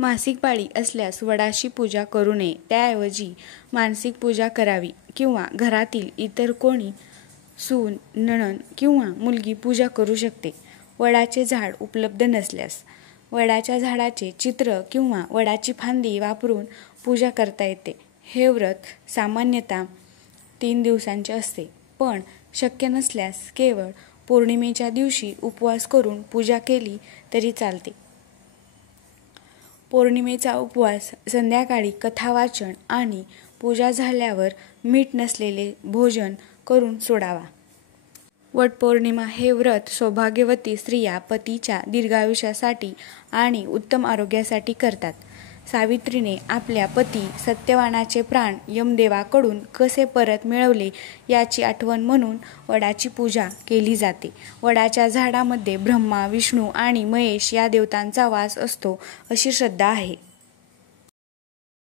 मासिक पाळी असल्यास वडाची पूजा करू नये, त्याऐवजी मानसिक पूजा करावी किंवा घरातील इतर कोणी सून, नणंद किंवा मुलगी पूजा करू शकते. वडाचे झाड उपलब्ध नसल्यास वडाच्या झाडाचे चित्र किंवा वडाची फांदी वापरून पूजा करता येते. हे व्रत सामान्यतः 3 दिवसांचे असते, पण शक्य नसल्यास केवळ पौर्णिमेच्या दिवशी उपवास करून पूजा केली तरी चालते. पौर्णिमेचा उपवास संध्याकाळी कथा वाचन आणि पूजा झाल्यावर मीठ नसलेले भोजन करून सोडावा. वटपौर्णिमा हे व्रत सौभाग्यवती स्त्रिया पतीच्या दीर्घायुष्यासाठी आणि उत्तम आरोग्यासाठी करतात. सावित्रीने आपल्या पती सत्यवानाचे प्राण यमदेवाकडून कसे परत मिळवले याची आठवण म्हणून वडाची पूजा केली जाते. वडाच्या झाडामध्ये ब्रह्मा, विष्णू आणि महेश या देवतांचा वास असतो अशी श्रद्धा आहे.